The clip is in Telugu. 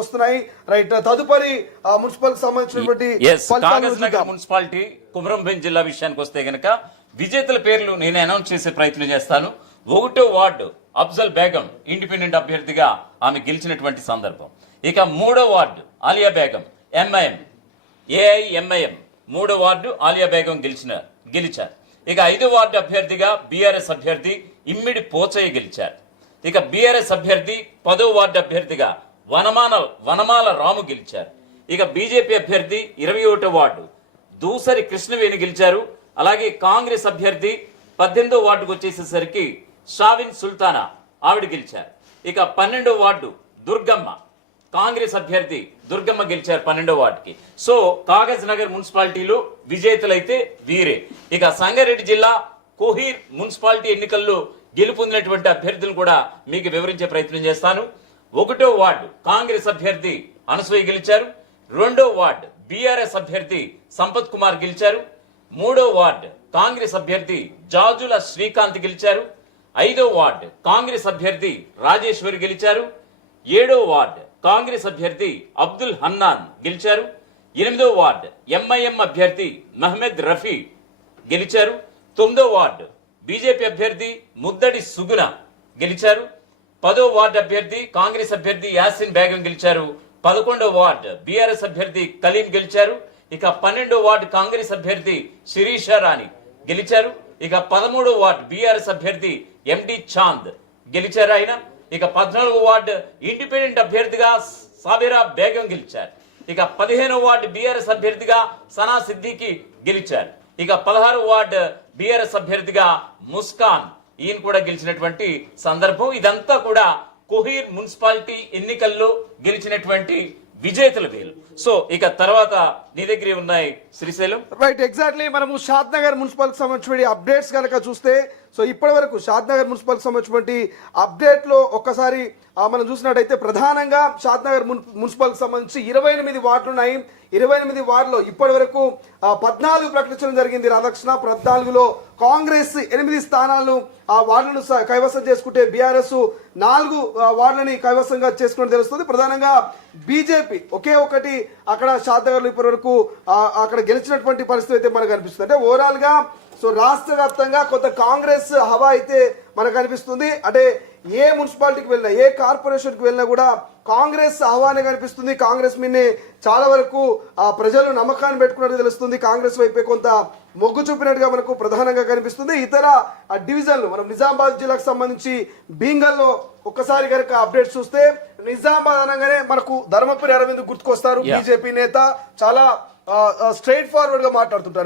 వస్తున్నాయి. రైట్, తదుపరి మున్సిపల్ సంబంధించినటువంటి కాగజ్ నగర్ మున్సిపాలిటీ కుమరంభీం జిల్లా విషయానికి వస్తే గనక విజేతల పేర్లు నేను అనౌన్స్ చేసే ప్రయత్నం చేస్తాను. 1వ వార్డు అఫ్జల్ బేగం ఇండిపెండెంట్ అభ్యర్థిగా ఆమె గెలిచినటువంటి సందర్భం. ఇక 3వ ward Alia Begum MIM AIMIM 3వ వార్డు ఆలియా బేగం గెలిచారు. ఇక 5వ వార్డు అభ్యర్థిగా బీఆర్ఎస్ అభ్యర్థి ఇమ్మిడి పోచయ్య గెలిచారు. ఇక బీఆర్ఎస్ అభ్యర్థి 10వ వార్డు అభ్యర్థిగా వనమాల రాము గెలిచారు. ఇక బీజేపీ అభ్యర్థి 21వ వార్డు దూసరి కృష్ణవేణి గెలిచారు. అలాగే కాంగ్రెస్ అభ్యర్థి 18వ వార్డుకు వచ్చేసేసరికి షావిన్ సుల్తానా ఆవిడ గెలిచారు. ఇక 12వ వార్డు దుర్గమ్మ కాంగ్రెస్ అభ్యర్థి దుర్గమ్మ గెలిచారు 12వ వార్డుకి. సో కాగజ్ నగర్ మున్సిపాలిటీలో విజేతలైతే వీరే. ఇక సంగారెడ్డి జిల్లా కోహీర్ మున్సిపాలిటీ ఎన్నికల్లో గెలుపొందినటువంటి అభ్యర్థులు కూడా మీకు వివరించే ప్రయత్నం చేస్తాను. 1వ వార్డు కాంగ్రెస్ అభ్యర్థి అనసూయ గెలిచారు. 2వ వార్డు బీఆర్ఎస్ అభ్యర్థి సంపత్ కుమార్ గెలిచారు. 3వ వార్డు కాంగ్రెస్ అభ్యర్థి జాజుల శ్రీకాంత్ గెలిచారు. 5వ వార్డు కాంగ్రెస్ అభ్యర్థి రాజేశ్వరి గెలిచారు. 7వ వార్డు కాంగ్రెస్ అభ్యర్థి అబ్దుల్ హన్నాన్ గెలిచారు. 8వ వార్డు ఎంఐఎం అభ్యర్థి మహమ్మద్ రఫీ గెలిచారు. 9వ వార్డు బీజేపీ అభ్యర్థి ముద్దడి సుగుణ గెలిచారు. 10వ వార్డు అభ్యర్థి కాంగ్రెస్ అభ్యర్థి యాసిన్ బేగం గెలిచారు. 11వ వార్డు బీఆర్ఎస్ అభ్యర్థి కలీం గెలిచారు. ఇక 12వ వార్డు కాంగ్రెస్ అభ్యర్థి శిరీష రాణి గెలిచారు. ఇక 13వ వార్డు బీఆర్ఎస్ అభ్యర్థి ఎండి చాంద్ గెలిచారు ఆయన. ఇక 14వ వార్డు ఇండిపెండెంట్ అభ్యర్థిగా సాబిరా బేగం గెలిచారు. ఇక 15వ వార్డు బీఆర్ఎస్ అభ్యర్థిగా సనా సిద్దికి గెలిచారు. ఇక 16వ వార్డు బీఆర్ఎస్ అభ్యర్థిగా ముస్కాన్ ఈయన కూడా గెలిచినటువంటి సందర్భం. ఇదంతా కూడా కోహీర్ మున్సిపాలిటీ ఎన్నికల్లో గెలిచినటువంటి విజేతల పేర్లు. సో ఇక తర్వాత నీ దగ్గర ఉన్నాయి శ్రీశైలం. రైట్, ఎగ్జాక్ట్లీ మనము షాద్ నగర్ మున్సిపల్ సంబంధించిన అప్డేట్స్ కనుక చూస్తే, సో ఇప్పటి వరకు షాద్ నగర్ మున్సిపల్ సంబంధించినటువంటి అప్డేట్ లో ఒక్కసారి మనం చూసినట్టయితే ప్రధానంగా షాద్ నగర్ మున్సిపల్ సంబంధించి 28 వార్డులు ఉన్నాయి. 28 వార్డులో ఇప్పటి వరకు 14 ప్రకటించడం జరిగింది రాధాకృష్ణ. 14లో కాంగ్రెస్ 8 స్థానాలను ఆ వార్డులను కైవసం చేసుకుంటే బీఆర్ఎస్ 4 వార్డులని కైవసంగా చేసుకోవడం తెలుస్తుంది. ప్రధానంగా బీజేపీ ఒకే ఒకటి అక్కడ షాద్ నగర్లో ఇప్పటి వరకు అక్కడ గెలిచినటువంటి పరిస్థితి అయితే మనకు అనిపిస్తుంది. అంటే ఓవరాల్ గా సో రాష్ట్ర వ్యాప్తంగా కొంత కాంగ్రెస్ హవా అయితే మనకు అనిపిస్తుంది. అంటే ఏ మున్సిపాలిటీకి వెళ్ళినా, ఏ కార్పొరేషన్కి వెళ్ళినా కూడా కాంగ్రెస్ హవానే కనిపిస్తుంది. కాంగ్రెస్ మీదనే చాలా వరకు ప్రజలు నమ్మకాన్ని పెట్టుకున్నట్టు తెలుస్తుంది. కాంగ్రెస్ వైపే కొంత మొగ్గు చూపినట్టుగా మనకు ప్రధానంగా కనిపిస్తుంది. ఇతర డివిజన్లు మనం నిజామాబాద్ జిల్లాకు సంబంధించి బీంగల్లో ఒక్కసారి కనుక అప్డేట్ చూస్తే, నిజామాబాద్ అనగానే మనకు ధర్మపురి అరవింద్ గుర్తుకొస్తారు. బీజేపీ నేత చాలా స్ట్రైట్ ఫార్వర్డ్ గా మాట్లాడుతుంటారు.